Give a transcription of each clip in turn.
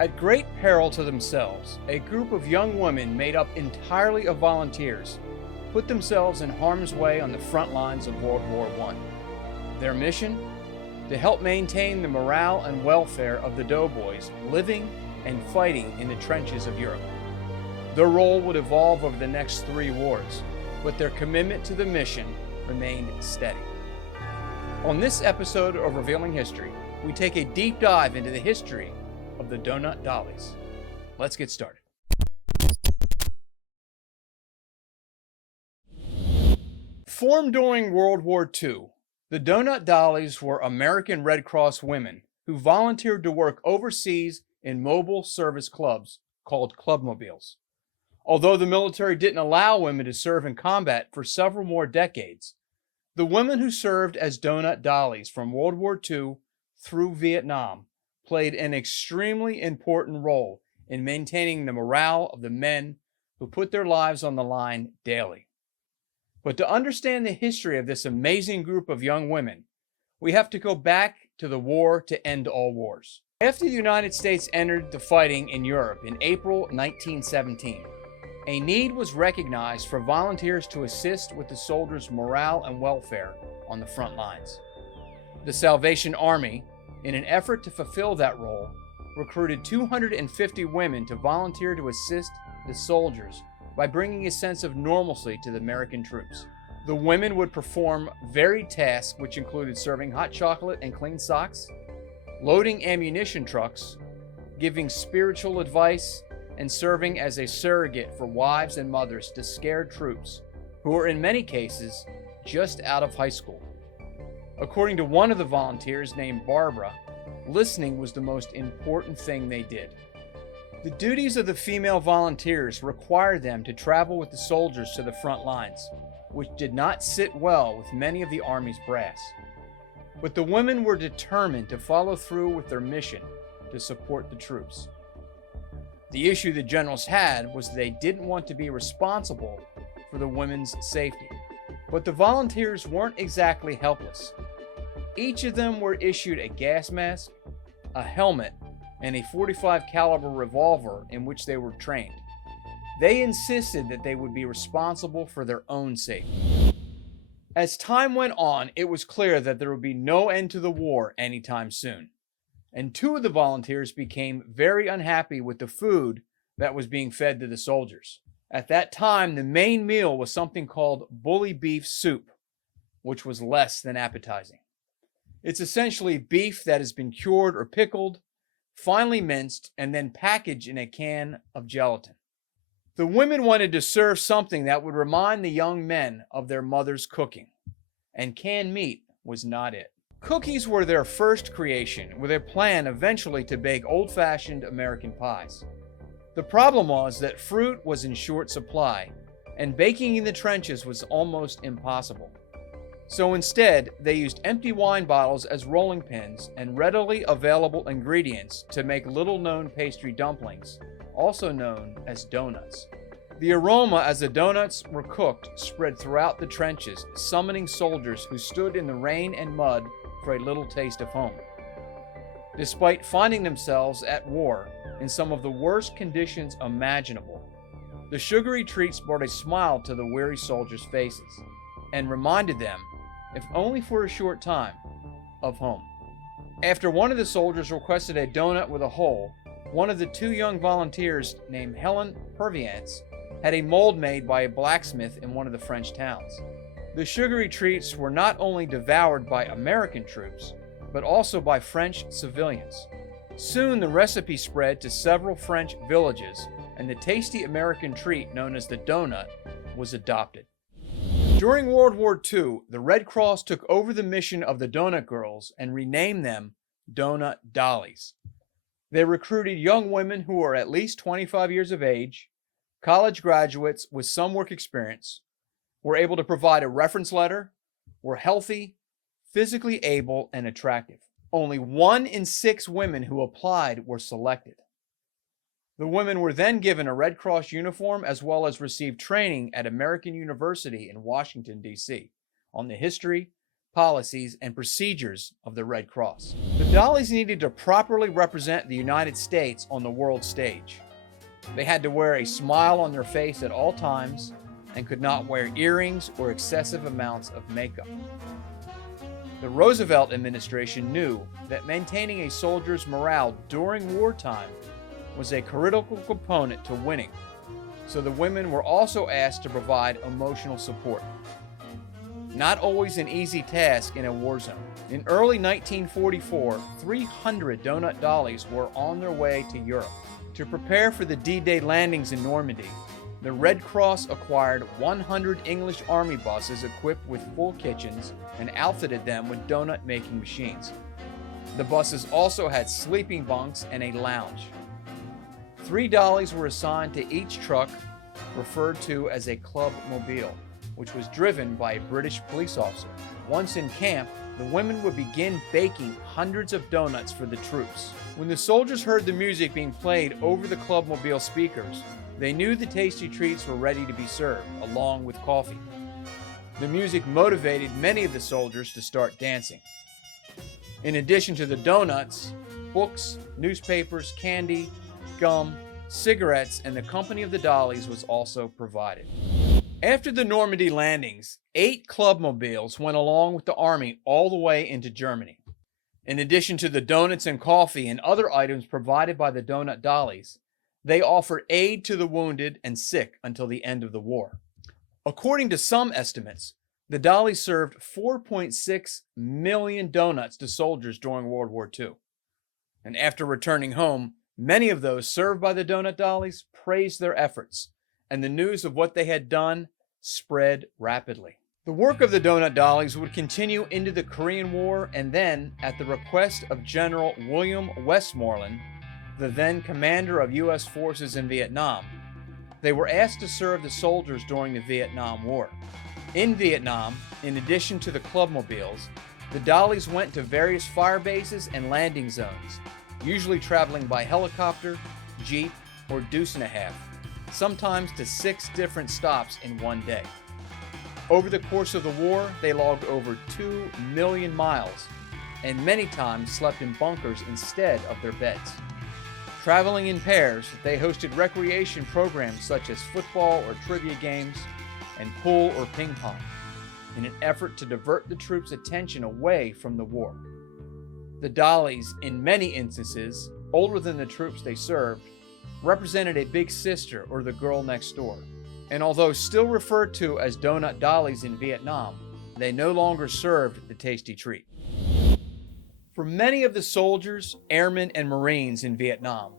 At great peril to themselves, a group of young women made up entirely of volunteers put themselves in harm's way on the front lines of World War I. Their mission? To help maintain the morale and welfare of the doughboys living and fighting in the trenches of Europe. Their role would evolve over the next 3 wars, but their commitment to the mission remained steady. On this episode of Revealing History, we take a deep dive into the history of the Donut Dollies. Let's get started. Formed during World War II, the Donut Dollies were American Red Cross women who volunteered to work overseas in mobile service clubs called clubmobiles. Although the military didn't allow women to serve in combat for several more decades, the women who served as Donut Dollies from World War II through Vietnam played an extremely important role in maintaining the morale of the men who put their lives on the line daily. But to understand the history of this amazing group of young women, we have to go back to the war to end all wars. After the United States entered the fighting in Europe in April 1917, a need was recognized for volunteers to assist with the soldiers' morale and welfare on the front lines. The Salvation Army, in an effort to fulfill that role, recruited 250 women to volunteer to assist the soldiers by bringing a sense of normalcy to the American troops. The women would perform varied tasks which included serving hot chocolate and clean socks, loading ammunition trucks, giving spiritual advice, and serving as a surrogate for wives and mothers to scared troops who were in many cases just out of high school. According to one of the volunteers named Barbara, listening was the most important thing they did. The duties of the female volunteers required them to travel with the soldiers to the front lines, which did not sit well with many of the Army's brass. But the women were determined to follow through with their mission to support the troops. The issue the generals had was they didn't want to be responsible for the women's safety. But the volunteers weren't exactly helpless. Each of them were issued a gas mask, a helmet, and a .45 caliber revolver in which they were trained. They insisted that they would be responsible for their own safety. As time went on, it was clear that there would be no end to the war anytime soon. And 2 of the volunteers became very unhappy with the food that was being fed to the soldiers. At that time, the main meal was something called bully beef soup, which was less than appetizing. It's essentially beef that has been cured or pickled, finely minced, and then packaged in a can of gelatin. The women wanted to serve something that would remind the young men of their mother's cooking, and canned meat was not it. Cookies were their first creation, with a plan eventually to bake old-fashioned American pies. The problem was that fruit was in short supply, and baking in the trenches was almost impossible. So instead, they used empty wine bottles as rolling pins and readily available ingredients to make little-known pastry dumplings, also known as donuts. The aroma as the donuts were cooked spread throughout the trenches, summoning soldiers who stood in the rain and mud for a little taste of home. Despite finding themselves at war in some of the worst conditions imaginable, the sugary treats brought a smile to the weary soldiers' faces and reminded them, if only for a short time, of home. After one of the soldiers requested a donut with a hole, one of the 2 young volunteers named Helen Purviance had a mold made by a blacksmith in one of the French towns. The sugary treats were not only devoured by American troops, but also by French civilians. Soon the recipe spread to several French villages, and the tasty American treat known as the donut was adopted. During World War II, the Red Cross took over the mission of the Donut Girls and renamed them Donut Dollies. They recruited young women who were at least 25 years of age, college graduates with some work experience, were able to provide a reference letter, were healthy, physically able, and attractive. Only 1 in 6 women who applied were selected. The women were then given a Red Cross uniform as well as received training at American University in Washington, D.C. on the history, policies, and procedures of the Red Cross. The Dollies needed to properly represent the United States on the world stage. They had to wear a smile on their face at all times and could not wear earrings or excessive amounts of makeup. The Roosevelt administration knew that maintaining a soldier's morale during wartime was a critical component to winning, so the women were also asked to provide emotional support. Not always an easy task in a war zone. In early 1944, 300 donut dollies were on their way to Europe. To prepare for the D-Day landings in Normandy, the Red Cross acquired 100 English Army buses equipped with full kitchens and outfitted them with donut-making machines. The buses also had sleeping bunks and a lounge. 3 dollies were assigned to each truck, referred to as a club mobile, which was driven by a British police officer. Once in camp, the women would begin baking hundreds of donuts for the troops. When the soldiers heard the music being played over the club mobile speakers, they knew the tasty treats were ready to be served, along with coffee. The music motivated many of the soldiers to start dancing. In addition to the donuts, books, newspapers, candy, gum, cigarettes, and the company of the dollies was also provided. After the Normandy landings, 8 clubmobiles went along with the army all the way into Germany. In addition to the donuts and coffee and other items provided by the donut dollies, they offered aid to the wounded and sick until the end of the war. According to some estimates, the dollies served 4.6 million donuts to soldiers during World War II. And after returning home, many of those served by the donut dollies praised their efforts, and the news of what they had done spread rapidly. The work of the donut dollies would continue into the Korean War, and then, at the request of General William Westmoreland, the then commander of U.S. forces in Vietnam, they were asked to serve the soldiers during the Vietnam War. In Vietnam, in addition to the clubmobiles, the dollies went to various fire bases and landing zones, usually traveling by helicopter, jeep, or deuce and a half, sometimes to 6 different stops in one day. Over the course of the war, they logged over 2 million miles, and many times slept in bunkers instead of their beds. Traveling in pairs, they hosted recreation programs such as football or trivia games, and pool or ping pong, in an effort to divert the troops' attention away from the war. The dollies, in many instances, older than the troops they served, represented a big sister or the girl next door. And although still referred to as donut dollies in Vietnam, they no longer served the tasty treat. For many of the soldiers, airmen, and Marines in Vietnam,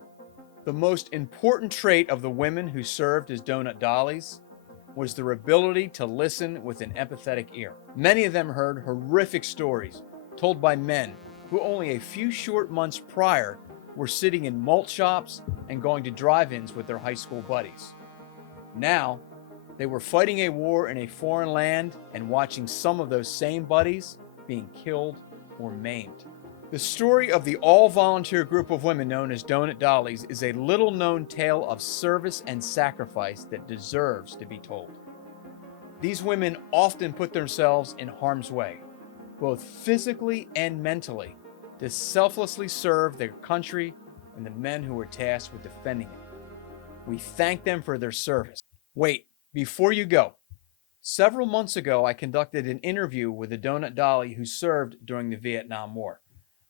the most important trait of the women who served as donut dollies was their ability to listen with an empathetic ear. Many of them heard horrific stories told by men who only a few short months prior were sitting in malt shops and going to drive-ins with their high school buddies. Now, they were fighting a war in a foreign land and watching some of those same buddies being killed or maimed. The story of the all-volunteer group of women known as Donut Dollies is a little-known tale of service and sacrifice that deserves to be told. These women often put themselves in harm's way, both physically and mentally, to selflessly serve their country and the men who were tasked with defending it. We thank them for their service. Wait, before you go, several months ago I conducted an interview with a donut dolly who served during the Vietnam War.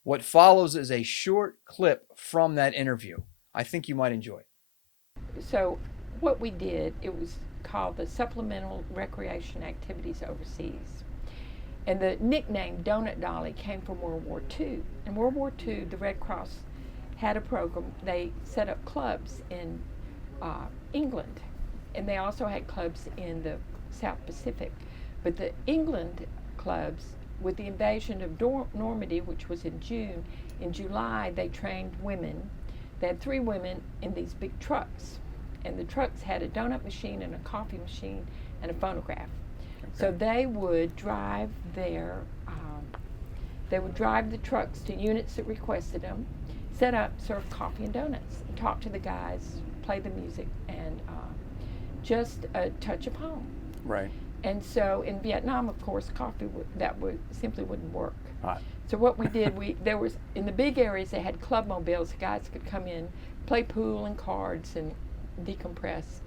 What follows is a short clip from that interview. I think you might enjoy it. So what we did, it was called the Supplemental Recreation Activities Overseas. And the nickname Donut Dolly came from World War II. In World War II, the Red Cross had a program. They set up clubs in England, and they also had clubs in the South Pacific. But the England clubs, with the invasion of Normandy, which was in June, in July they trained women. They had 3 women in these big trucks, and the trucks had a donut machine and a coffee machine and a phonograph. Okay. So they would drive the trucks to units that requested them, set up, serve coffee and donuts, and talk to the guys, play the music, and just a touch of home. Right. And so in Vietnam, of course, coffee simply wouldn't work. Right. So what we did, there was in the big areas they had club mobiles. Guys could come in, play pool and cards, and decompress.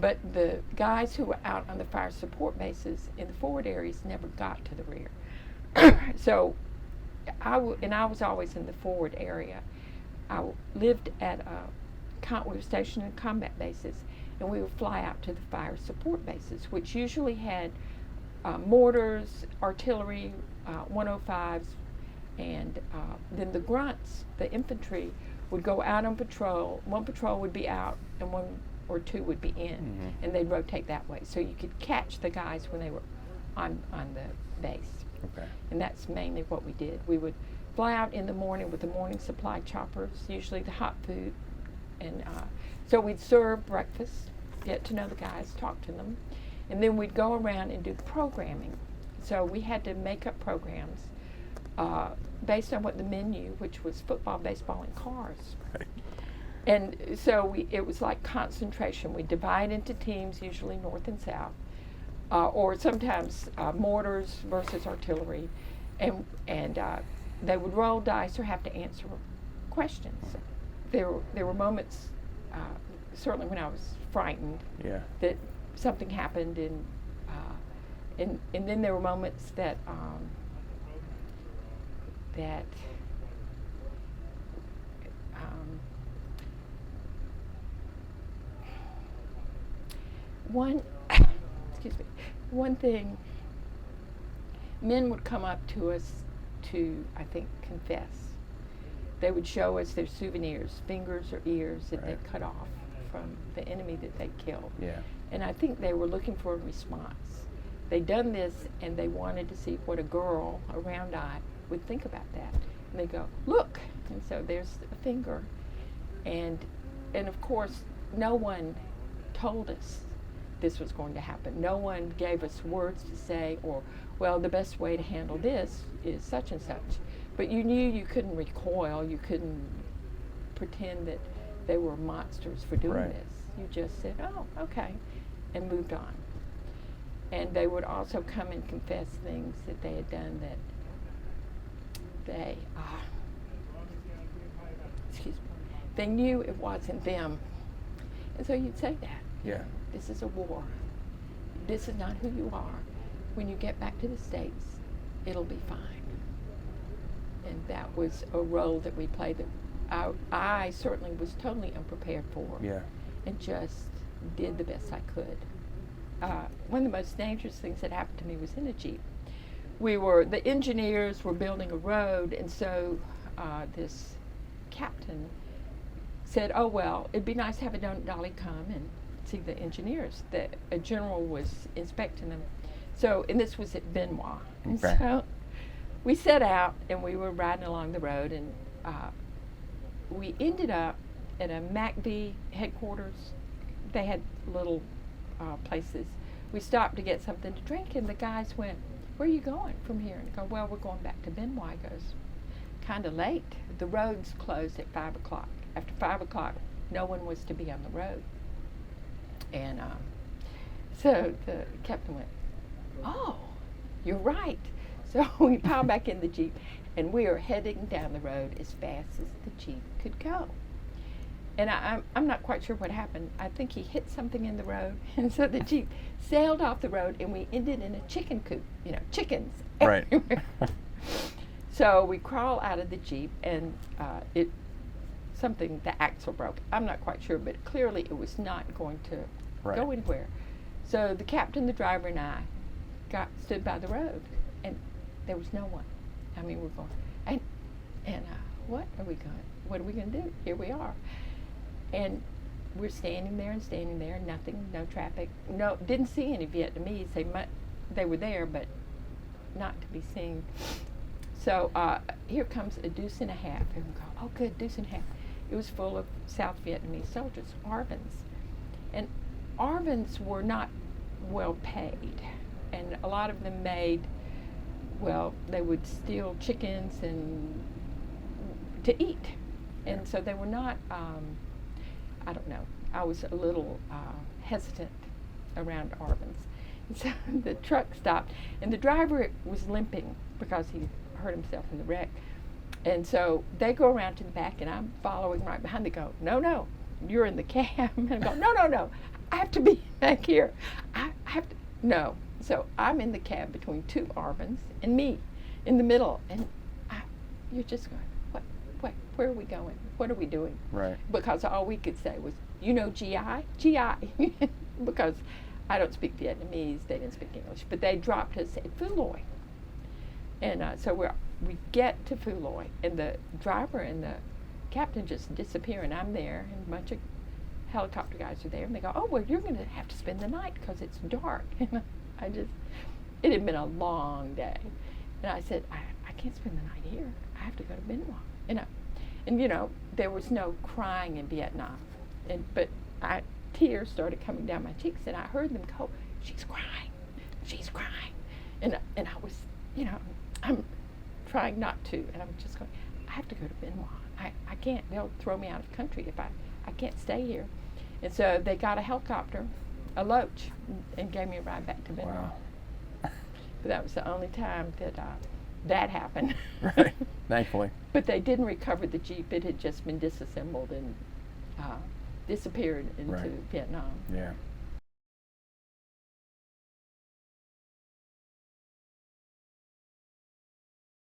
But the guys who were out on the fire support bases in the forward areas never got to the rear. So I was always in the forward area. I lived at we were stationed in combat bases, and we would fly out to the fire support bases, which usually had mortars, artillery, 105s, and then the grunts, the infantry, would go out on patrol. One patrol would be out, and one or two would be in, and they'd rotate that way. So you could catch the guys when they were on the base. Okay. And that's mainly what we did. We would fly out in the morning with the morning supply choppers, usually the hot food, and so we'd serve breakfast, get to know the guys, talk to them, and then we'd go around and do programming. So we had to make up programs based on what the men knew, which was football, baseball, and cars. Right. And so it was like concentration. We divide into teams, usually north and south, or sometimes mortars versus artillery, and they would roll dice or have to answer questions. There were moments, certainly when I was frightened, that something happened, and then there were moments that one thing, men would come up to us to, I think, confess. They would show us their souvenirs, fingers or ears that they'd cut off from the enemy that they killed. Yeah. And I think they were looking for a response. They'd done this, and they wanted to see what a girl, a round-eyed, would think about that. And they go, look, and so there's a finger. And of course, no one told us this was going to happen. No one gave us words to say, or, well, the best way to handle this is such and such. But you knew you couldn't recoil, you couldn't pretend that they were monsters for doing this. You just said, oh, okay, and moved on. And they would also come and confess things that they had done that they knew it wasn't them. And so you'd say that. Yeah. This is a war. This is not who you are. When you get back to the States, it'll be fine. And that was a role that we played that I certainly was totally unprepared for. Yeah. And just did the best I could. One of the most dangerous things that happened to me was in a Jeep. The engineers were building a road, and so this captain said, oh, well, it'd be nice to have a donut dolly come and see the engineers. A general was inspecting them. So, and this was at Benoit. And so we set out, and we were riding along the road, and we ended up at a MACV headquarters. They had little places. We stopped to get something to drink, and the guys went, where are you going from here? And I go, well, we're going back to Benoit. He goes, kind of late. The roads closed at 5 o'clock. After 5 o'clock, no one was to be on the road. And so the captain went, oh, you're right. So we piled back in the Jeep, and we are heading down the road as fast as the Jeep could go. And I'm not quite sure what happened. I think he hit something in the road, and so the Jeep sailed off the road, and we ended in a chicken coop, chickens everywhere. So we crawl out of the Jeep, and the axle broke. I'm not quite sure, but clearly it was not going to go anywhere. So the captain, the driver, and I stood by the road, and there was no one. I mean, we're going, what are we going to do? Here we are. And we're standing there, nothing, no traffic. No, didn't see any Vietnamese. They were there, but not to be seen. So here comes a deuce and a half. And we go, oh, good, deuce and a half. It was full of South Vietnamese soldiers, ARVNs. And ARVNs were not well paid. And a lot of them they would steal chickens and to eat. And so they were not, I don't know, I was a little hesitant around ARVNs. So the truck stopped, and the driver was limping because he hurt himself in the wreck. And so they go around to the back, and I'm following right behind. They go, no, you're in the cab. And I go, no, I have to be back here. I have to, no. So I'm in the cab between two Arvins and me in the middle. And you're just going, where are we going? What are we doing? Right. Because all we could say was, GI? GI. Because I don't speak Vietnamese, they didn't speak English. But they dropped us at Phu Loy. And so we get to Phu Loy, and the driver and the captain just disappear, and I'm there, and a bunch of helicopter guys are there, and they go, oh, well, you're going to have to spend the night because it's dark. And it had been a long day. And I said, I can't spend the night here. I have to go to Benoit. And there was no crying in Vietnam. But tears started coming down my cheeks, and I heard them go, she's crying. And I was, I'm trying not to, and I'm just going, I have to go to Benoit. I can't, they'll throw me out of the country if I can't stay here. And so they got a helicopter, a Loach, and gave me a ride back to Benoit. Wow. But that was the only time that that happened. Right, thankfully. But they didn't recover the Jeep. It had just been disassembled and disappeared into Right. Vietnam. Yeah.